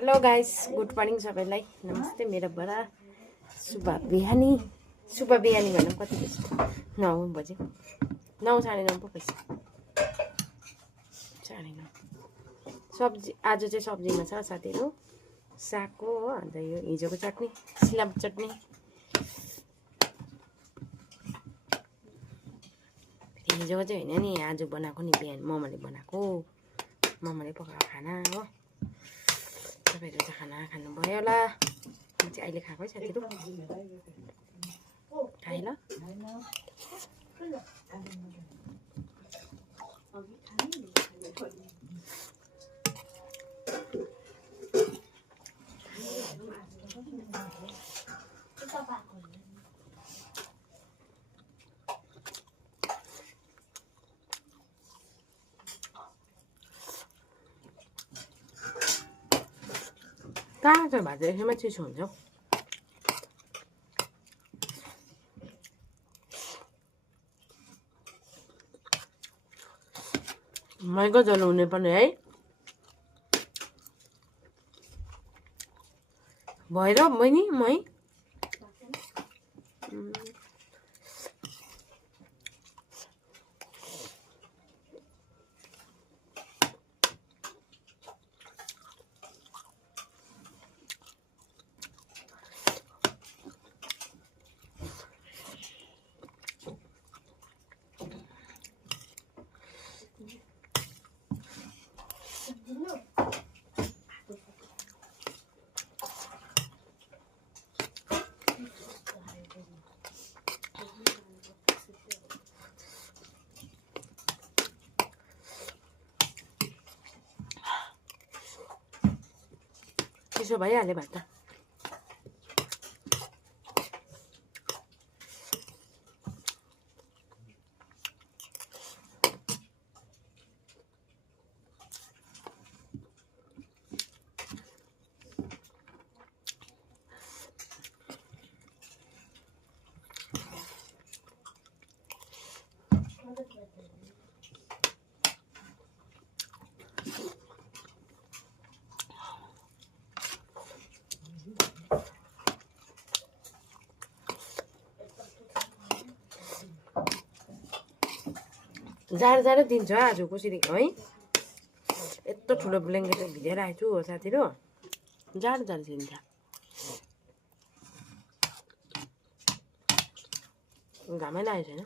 Hello guys, good morning सबैलाई। नमस्ते। मेरो बडा शुभ बिहानी भनौँ। कति बजी? 9 बजे, 9 साढे 9 पो भइसक्यो। साढे 9। सब्जी आज चाहिँ सब्जीमा छ साथीहरू सागको हो, अन्त यो हिजोको चटनी, सिलाम चटनी। हिजोको चाहिँ होइन नि, आज बनाएको नि। बिहान मम्माले बनाएको, मम्माले पकाएको खाना हो। तपाईँहरू त खाना खानुभयो होला। म चाहिँ अहिले खाएको है साथीहरू। खाएँ ल। कहाँ छ भात? यसैमा चिसो हुन्छ हौ। मैको जल हुने पर्ने है। भएर बहिनी मै चिसो भइहाल्यो भात त। जाडो दिन्छ आज कसरी है। यत्रो ठुलो ब्ल्याङ्केट भिजेर आएको छु हो साथीहरू। जाडो दिन्छ। घामै लागेको छैन।